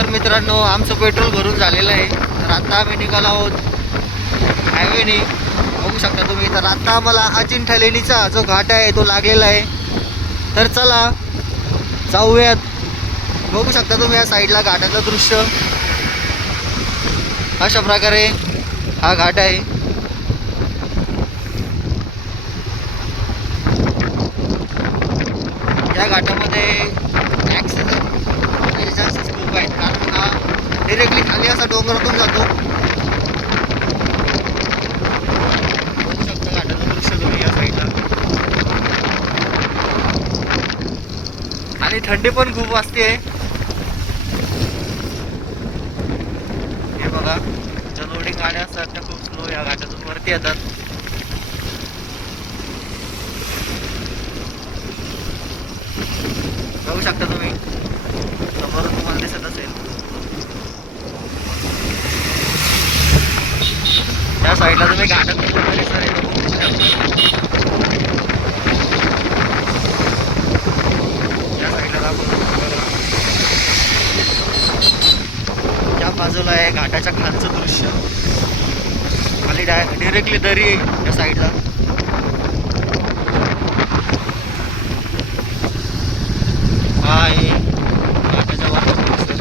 तर मित्रांनो, आमचं पेट्रोल भरून झालेलं आहे. तर आता आम्ही निघालो आहोत हायवेने. बघू शकता तुम्ही. तर आता आम्हाला अजिंठा लेणीचा जो घाट आहे तो लागलेला आहे. तर चला जाऊयात. बघू शकता तुम्ही या साईडला घाटाचं दृश्य. अशा प्रकारे हा घाट आहे. या घाटामध्ये ॲक्सिडेंट होण्याचे चान्सेस खूप आहेत, कारण हा डिरेक्टली खाली असा डोंगरातून जातो. बघू शकता घाटाचं दृश्य तुम्ही या साईडला. आणि थंडी पण खूप वाजते. हे बघा, ज्या लोडिंग गाड्या असतात त्या खूप स्लो या घाटातून वरती येतात. बघू शकता तुम्ही, समोरून तुम्हाला दिसत असेल. त्या साईडला तुम्ही घाटात वगैरे सर बघू शकता. त्या साईडला दाखवतो त्या बाजूला आहे घाटाच्या खालचं दृश्य. खाली डिरेक्टली दरी आहे त्या साईडला. हा आहे घाटाच्या वरचा दृश्य.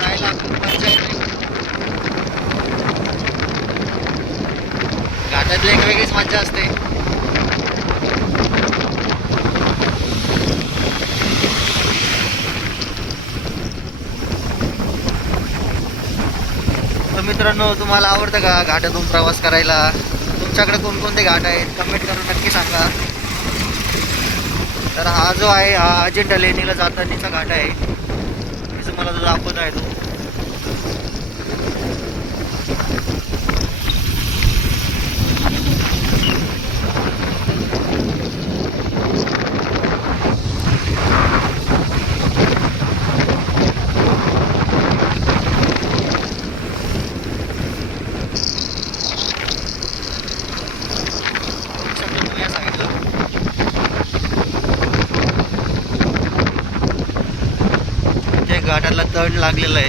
राहायला खूप मजा येते. घाटातली एक वेगळीच मजा असते. तर मित्रांनो, तुम्हाला आवडतं का घाटातून प्रवास करायला? तुमच्याकडे कोणकोणते घाट आहेत कमेंट करून नक्की सांगा. तर हा जो आहे हा अजिंठा लेणीला जातानीचा घाट आहे. मी तुम्हाला जो दाखवत आहे तो. घाटाला तण लागलेलं आहे.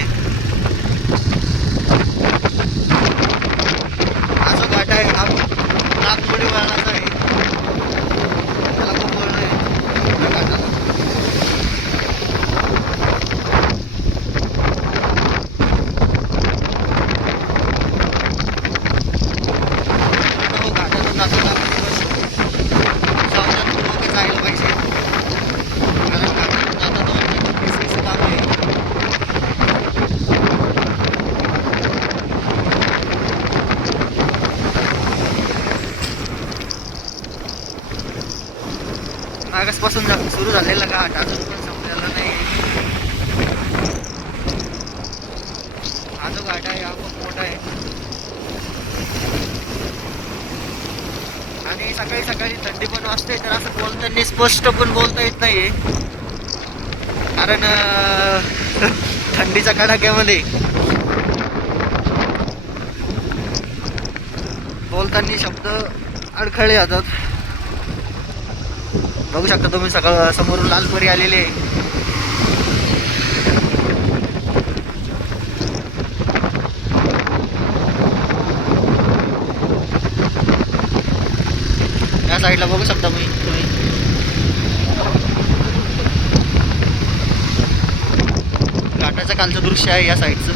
हा जो घाट आहे हा नागमोडी वळणाचा आहे. त्याला खूप वळण आहे या घाटाला. घाटातून जाताना सावधानपूर्वक जायला पाहिजे, कारण घाटातून जाताना काम आहे. मागासपासून सुरू झालेला घाट अजून पण संपलेला नाही. हा जो घाट आहे हा खूप मोठा आहे. आणि सकाळी सकाळी थंडी पण वाजते. तर असं बोलताना स्पष्ट पण बोलता येत नाहीये, कारण थंडीच्या कडाक्यामध्ये बोलताना शब्द अडखळले जातात. बघू शकता तुम्ही, सकाळ समोरून लालपरी आलेली आहे. या साईडला बघू शकता तुम्ही. घाटाच्या खालचं दृश्य आहे या साईडचं.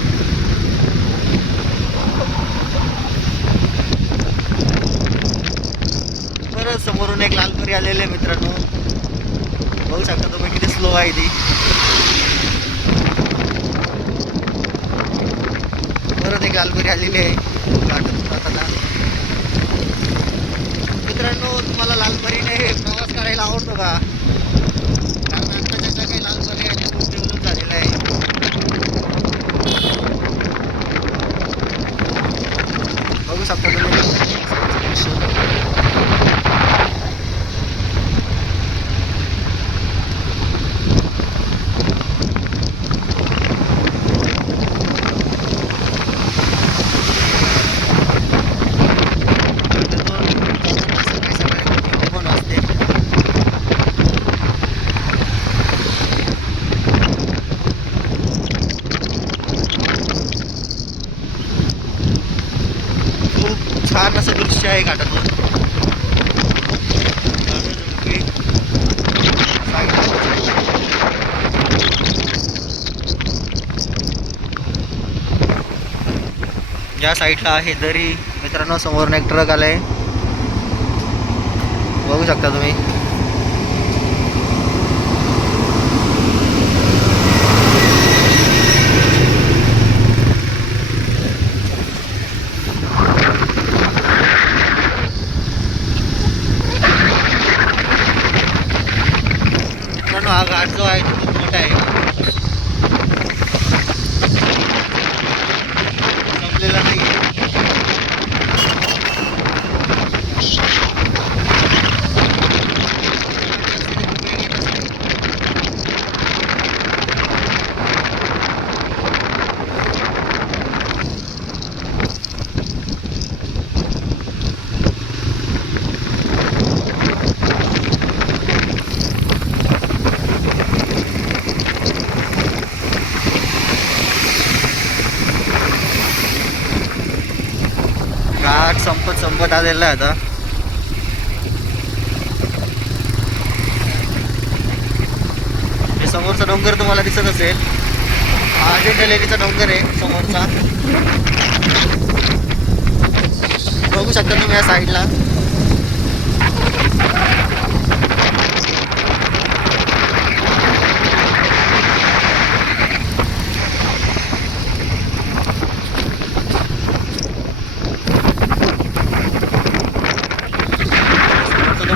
परत समोरून एक लालपरी आलेले आहे मित्रांनो. बघू शकता तुम्ही किती स्लो आहे ती. परत एक लालपरी आलेली आहे घाटातून जाताना. मित्रांनो, तुम्हाला लालपरीने प्रवास करायला आवडतो का? कारण आत्ताच्या ज्या काही लालपरी आहे ते खूप डेव्हलप झालेलं आहे. बघू शकता तुम्ही. पण असते. या साईडला आहे दरी. मित्रांनो समोरून एक ट्रक आलाय, बघू शकता तुम्ही. मित्रांनो हा घाट जो आहे तो खूप मोठा आहे, संपलेला नाही. घाट संपत आलेला आहे आता. हे समोरचा डोंगर तुम्हाला दिसत असेल, हा अजिंठा लेणीचा डोंगर आहे समोरचा, बघू शकता तुम्ही या साईडला.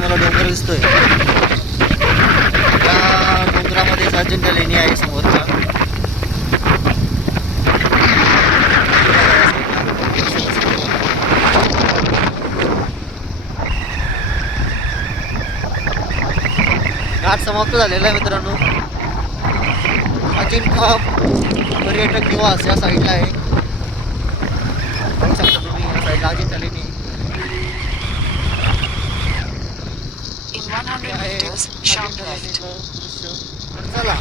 मला डोंगर दिसतोय, त्या डोंगरामध्ये अजिंठा लेणी आहे समोरचा. घाट समाप्त झालेला आहे मित्रांनो. अजिंठा पर्यटक निवास या साईडला आहे, बघू शकता तुम्ही या साईडला अजिंठा लेणी. 100 meters, sharp left. चला